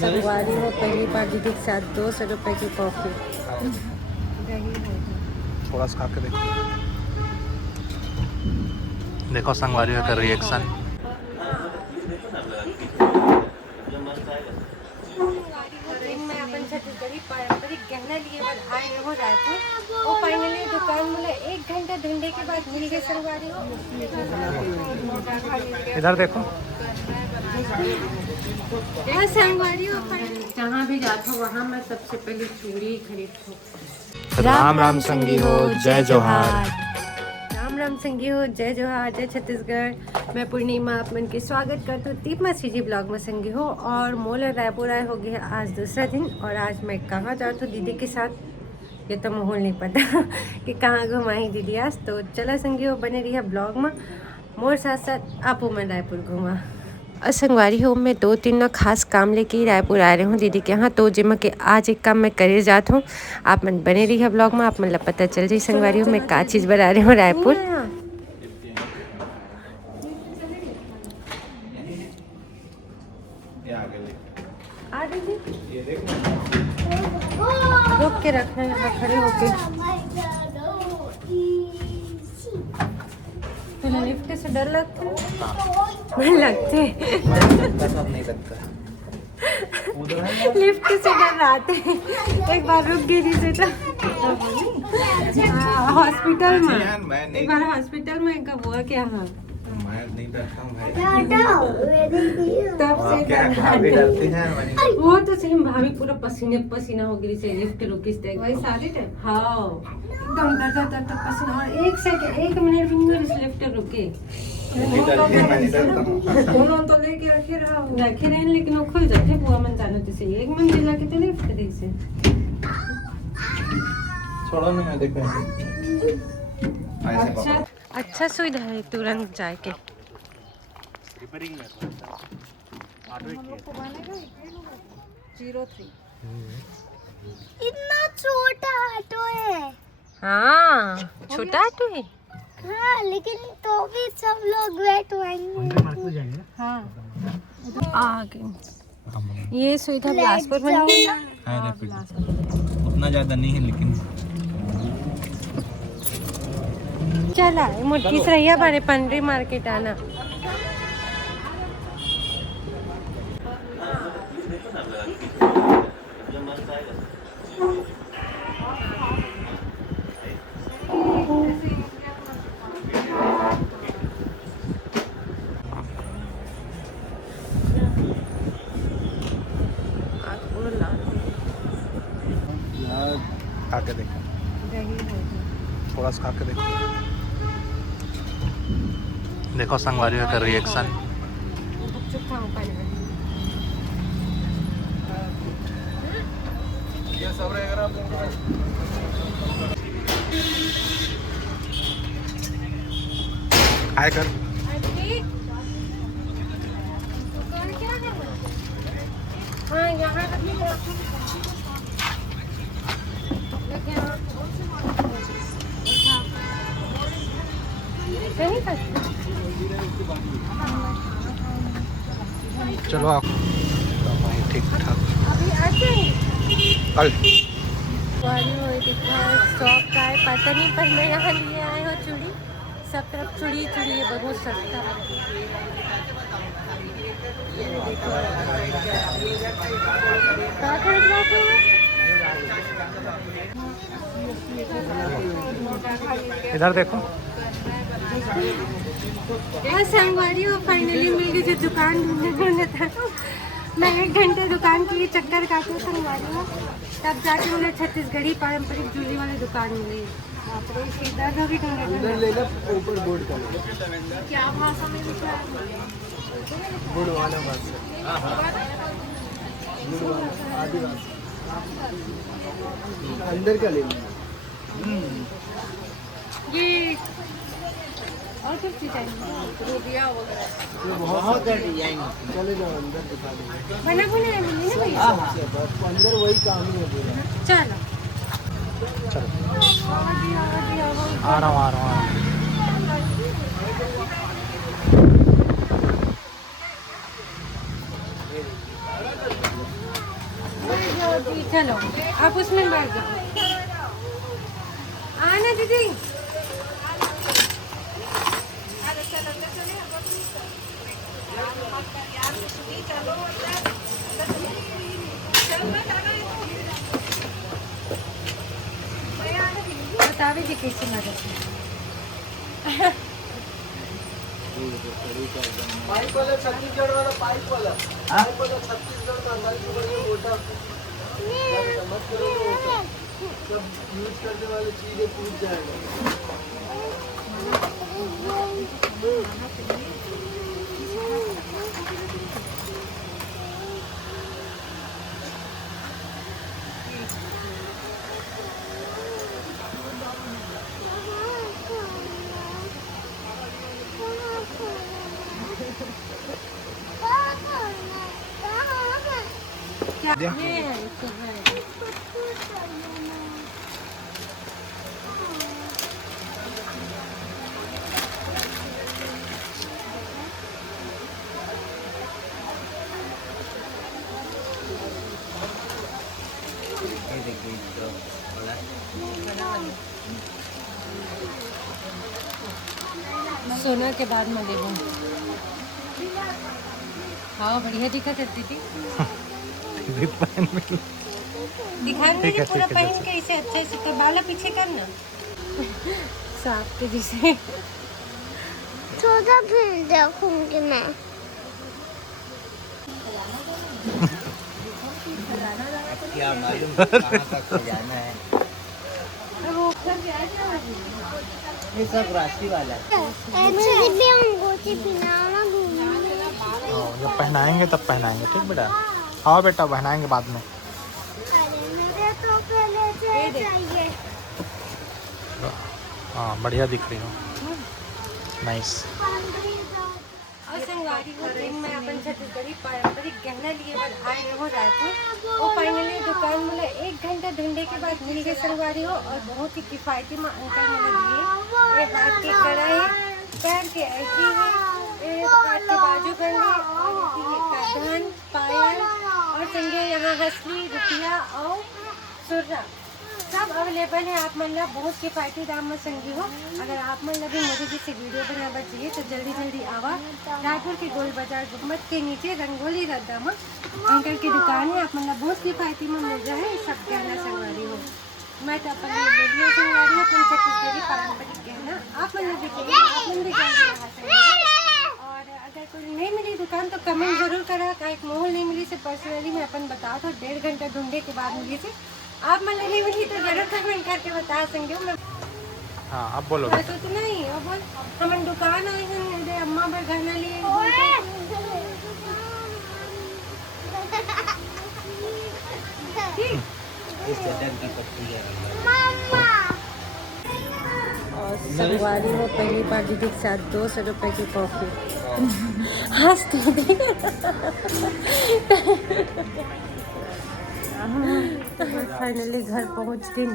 संगवारी हो पहली बार दीदी के साथ 200 रुपये की कॉफ़ी। थोड़ा सा खा के देखो, देखो संगवारी का रिएक्शन। में अपन छत्तीसगढ़ी पारंपरिक गहना लिए बाद आए हो रायपुर और फाइनली दुकान मिले 1 घंटा ढूंढने के बाद मिल गए संगवारी हो। इधर देखो, संगवारी हो जहाँ भी जाता हूँ वहाँ मैं सबसे पहले चूड़ी खरीदती हूँ। राम राम संगी हो, जय जोहार। राम राम संगी हो, जय जोहार, जय छत्तीसगढ़। मैं पूर्णिमा आप मन के स्वागत करती हूँ दीपमा सीजी ब्लॉग में संगी हो। और मोल रायपुर आए हो गया आज दूसरा दिन और आज मैं कहाँ जाती हूँ दीदी के साथ ये तो माहौल नहीं पता कि कहाँ घुमाई दीदी आज। तो चला संगी हो बने रही ब्लॉग में मोर साथ साथ आपू मैं रायपुर घूमा। संगवारी हो मैं 2-3 ना खास काम लेके रायपुर आ रहे हूँ दीदी के यहाँ। तो जिमा के आज एक काम मैं करे जाता हूँ, आप मन बने रही है ब्लॉग में, आप मन पता चल जाए संगवारी हो मैं क्या चीज़ बना रही हूँ रायपुर। रुक के रखना यहाँ खड़े होके। तुम्हें लिफ्ट से डर लगता है? लगते नहीं लगता, लिफ्ट से डर आते हैं। एक बार रुक गई थी तो हॉस्पिटल में, एक बार हॉस्पिटल में कब हुआ क्या? हाँ मैं नहीं डरता हूँ भाई। तब से भाभी डरती हैं। वो तो सही भाभी पूरा पसीने पसीना हो गई से लिफ्ट रुकी से वही शादी थे। हाँ एकदम डरता पसीना और 1 मिनट भी नहीं इस लिफ्ट रुके। तो लेके रखे रहे लेकिन वो खुल जाते बुआ मन जाने तो सही 1 मंजिला के तो लिफ्ट दी से छोड़ो ना, मैं देखो। अच्छा सुविधा है तुरंत जाके। इतना छोटा ऑटो है। हाँ छोटा ऑटो है। हाँ लेकिन तो भी सब लोग बैठवाएंगे। हाँ आ गए। ये सुविधा बिलासपुर में नहीं है ना? उतना ज्यादा नहीं है लेकिन चला मुट्ठी से रहिया बारे पंडरी मार्केट आना। खा के देखो, थोड़ा सा खा के देखो, देखो संगवारी का रिएक्शन। आए कर हाँ यहाँ चलो आप ठीक ठाक अभी आते कल शॉप का है पता नहीं पर मैं यहाँ लिए आए हो चूड़ी। सब तरफ चूड़ी है बहुत सस्ता। इधर देखो, संगवारी हो फाइनली मिल गई जो दुकान ढूंढने था। मैं 1 घंटे दुकान के लिए चक्कर काटी संगवारी हो, तब जाके मुझे छत्तीसगढ़ी पारंपरिक जूली वाली दुकान मिली। ऊपर बोर्ड का क्या भाषा में लिखा है? बोर्ड वाला भाषा आदिवासी अंदर का लेना ये और कुछ चाहिए रूबिया वगैरह बहुत है डिजाइन। चले जाओ अंदर दिखा देंगे। बना बुना है मिली ना भैया? अंदर वही काम ही है पूरा। चलो आ रहा हूँ। जी, चलो आप उसमें बैठ जाओ। आना दीदी। बतावे जी कैसे मदद पाइप वाला छत्तीसगढ़ वाला पाइप वाला छत्तीसगढ़ का पाइप वाला मोटा मत करो तो सब यूज करने वाली चीजें टूट जाएगा। क्या है इसको है। सोना के बाद मैं देखूँ। हाँ बढ़िया दिखा करती थी। दिखाएंगे कि पूरा पहन के इसे अच्छे से तो बाला पीछे करना सांप के जैसे। थोड़ा फिर देखूंगी मैं। क्या मालूम कहाँ तक जाना है। ये सब राशि वाला है। मुझे भी अंगूठी पहनाना घूमने। जब पहनाएंगे तब पहनाएंगे, ठीक बेटा। हाँ बेटा पहनाएंगे बाद में। अरे मुझे तो पहले से चाहिए। हाँ बढ़िया दिख रही हो, नाइस। और संगवारी को दिन में अपन छत्तीसगढ़ी पारंपरिक गहना लिए बाद आए हो रायपुर। वो फाइनली दुकान मिले 1 घंटा ढूंढने के बाद मिल गए संगवारी हो, और बहुत ही किफायती में अंकल मिले दिए। ये हाथ की कढ़ाई, पैर के ऐसी है, हाथ के बाजू बंदी, और ये कान, पायल, और संगे यहाँ हंसली, रुपया और सुर्रा सब अवेलेबल है। आप मन ला बहुत किफायती दाम में संगी हो। अगर आप मन ला भी मुझे जैसे वीडियो बनाना चाहिए तो जल्दी जल्दी आवा। रायपुर के गोल बाजार गुम्बद के नीचे रंगोली रद्दा में अंकल की दुकान है। आप मन ला बहुत किफायती में मिल रहा है सब गहना संगवारी हो। मैं तो अपन वीडियो संगवारी हो, अपन छत्तीसगढ़ी पारंपरिक गहना आप मन ला दिखेगी, आप मन भी और अगर कोई नहीं मिली दुकान तो कमेंट जरूर करा। एक मोहल नहीं मिली से पर्सनली मैं अपन बताओ तो 1.5 घंटा ढूंढने के बाद मिली से आप मन नहीं मिली तो जरूर कमेंट करके बता सकते हो। मैं हाँ अब बोलो। तो नहीं अब बोल हम दुकान आए हैं मेरे अम्मा पर गहना लिए इस चदर की पट्टी है। और संगवारी में पहली बार दीदी के साथ 200 रुपए की कॉफी हंसते फाइनली घर पहुंच गई।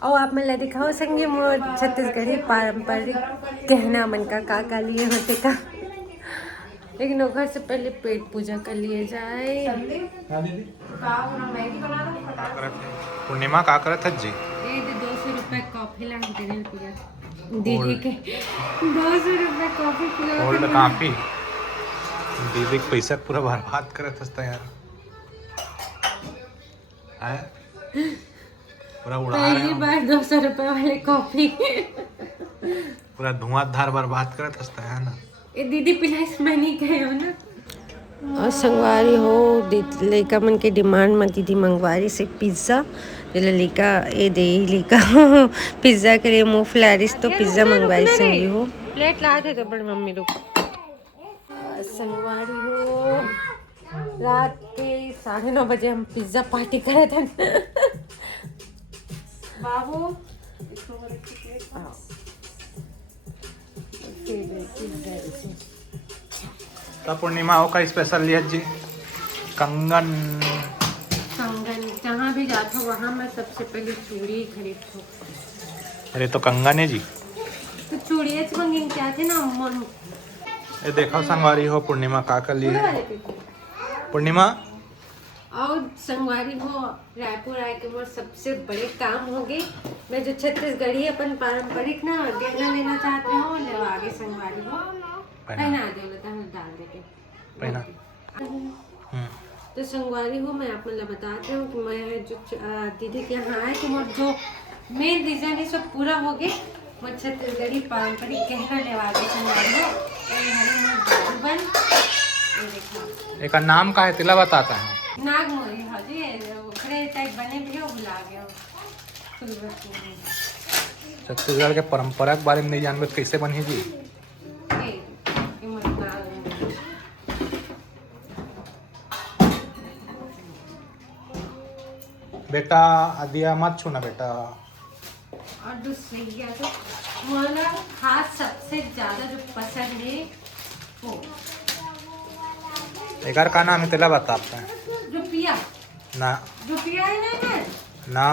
और आप मैं दिखाओ संगे मोर छत्तीसगढ़ी पारंपरिक गहना मन का काका लिए होते का। लेकिन वो घर से पहले पेट पूजा कर लिए जाए। पूर्णिमा का करत है जी? ये 200 रुपए कॉफी ला दे रहे पिया दीदी के। 200 रुपए कॉफी पिला ओल्ड काफी दीदी के पैसा पूरा बर्बाद करत हस्ता यार। आए पूरा उड़ा रहे पहली हो। बार 200 रुपए वाले कॉफी पूरा धुआंधार बर्बाद करत हस्ता है ना। ये दीदी पिलाइस मैं नहीं कहे हो ना। और संगवारी हो लड़का मन के डिमांड में दीदी मंगवारी से पिज्ज़ा लड़का ये दे लड़का पिज्ज़ा के लिए मुँह फ्लैरिस तो पिज्ज़ा मंगवाई संगी हो। प्लेट ला दे तो बड़ मम्मी लोग। संगवारी हो रात के 9:30 बजे हम पिज्ज़ा पार्टी करे थे बाबू। तो पूर्णिमा हो का स्पेशल लिया जी कंगन। कंगन जहाँ भी जाता हूँ वहाँ मैं सबसे पहले चूड़ी ही खरीदती हूँ। अरे तो कंगन है जी। तो चूड़िया मंगिन क्या थे ना मन। ये देखो संगवारी हो पूर्णिमा का कर ली है। पूर्णिमा और संगवारी हो रायपुर आए के मोर सबसे बड़े काम हो गए। मैं जो छत्तीसगढ़ी अपन पारंपरिक ना गहना लेना चाहते हो ले आगे संगवारी हो पहना दे लेता हूँ डाल दे के पहना। तो संगवारी हो मैं आप मतलब बताती हूँ कि मैं जो दीदी के यहाँ आए तो मोर जो मेन रीजन है सब पूरा हो गए। मोर छत्तीसगढ़ी पारंपरिक गहना लेवा दे संगवारी हो बन एक नाम का है तिला बताता है नाग मोरी हाजी ओकरे टाइप बने भी हो भुला गया छत्तीसगढ़ के परंपरा के बारे में नहीं जानबे कैसे बनी जी। बेटा दिया मत छूना बेटा। और दूसरी तो मोला हाथ सबसे ज्यादा जो पसंद है वो एगार का नाम है तिला बता आपका रुपया ना रुपया है ना ना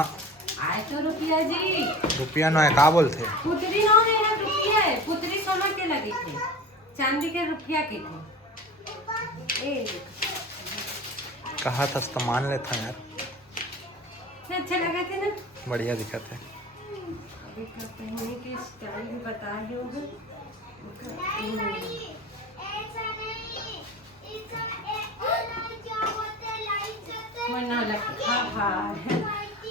आए तो रुपया जी रुपया ना है का बोलते पुतरी ना है ना रुपया है पुतरी सोना के लगे थे चांदी के रुपया के थे कहा था तो मान लेता यार अच्छा लगा थे ना बढ़िया दिखा थे। पहनने के स्टाइल भी बता रहे हो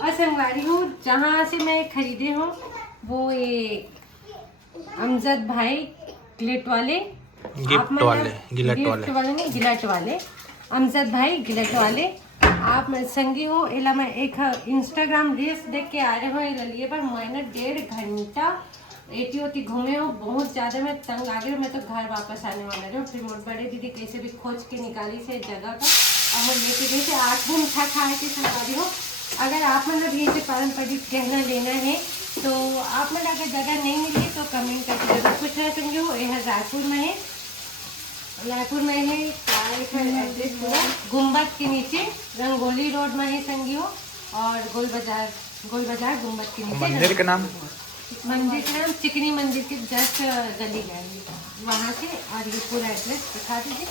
और संगवारी हूँ जहाँ से मैं खरीदे हूँ वो ये अमजद भाई गिलट वाले गिलट वाले अमजद भाई गिलट वाले आप संगी हो इला मैं एक इंस्टाग्राम रील्स देख के आ रहे हो लिए पर मैंने 1.5 घंटा एटी ओटी घूमे हो बहुत ज़्यादा मैं तंग आ गई। मैं तो घर वापस आने वाला रहा हूँ। फिर मोर बड़े दीदी कैसे भी खोज के निकाली से जगह का और मैं लेके गई से 8 दिन खा के संगवारी हो। अगर आप मतलब ये पारंपरिक गहना लेना है तो आप मतलब अगर जगह नहीं मिली तो कमेंट करके जरूर पूछ रहे संगी हो। यह रायपुर में है एड्रेस पूरा गुम्बद के नीचे रंगोली रोड में है संगी हो और गोल बाजार गुम्बद के नीचे मंदिर का नाम चिकनी मंदिर के जस्ट गली गए वहाँ से। और ये पूरा एड्रेस दिखा दीजिए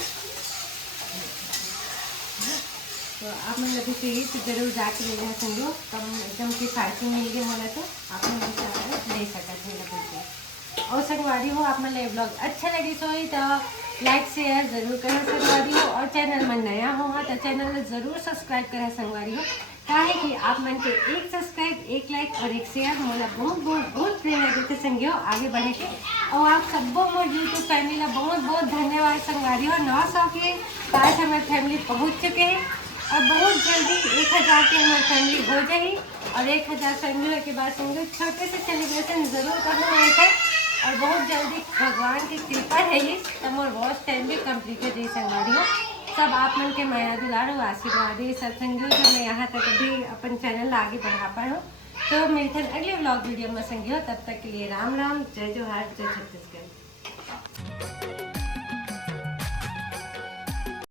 तो आप मैं लगे चाहिए तो जरूर जाके ले जाए संगी हो। कम एकदम किफायती मिल गए बोला तो आप ले सकते लगे। और संगवारी हो आप मतलब ब्लॉग अच्छा लगे सोई तो लाइक शेयर जरूर करें संगवारी हो। और चैनल में नया हो तो चैनल जरूर सब्सक्राइब करें संगवारी हो। काहे कि आप मन के एक सब्सक्राइब एक लाइक और एक शेयर मोला बहुत प्रेरणा देते संगी हो आगे बढ़े के। और आप सबको मोर यूट्यूब फैमिली ला बहुत धन्यवाद संगवारी हो। 900 के पास हमारे फैमिली पहुँच चुके हैं और बहुत जल्दी 1000 के हमारी फैमिली हो जाएगी। और 1000 फैमिली के बाद संगी छोटे से सेलिब्रेशन जरूर करना है और बहुत जल्दी भगवान की कृपा है ये तब और वॉच टाइम भी कम्प्लीट है संगवारी हो। सब आप मन के माया दुलार और आशीर्वाद है सब संगी जो मैं यहाँ तक अभी अपन चैनल आगे बढ़ा पाए हो। तो मिलते हैं अगले व्लॉग वीडियो में संगी हो। तब तक के लिए राम राम जय जोहार जय छत्तीसगढ़।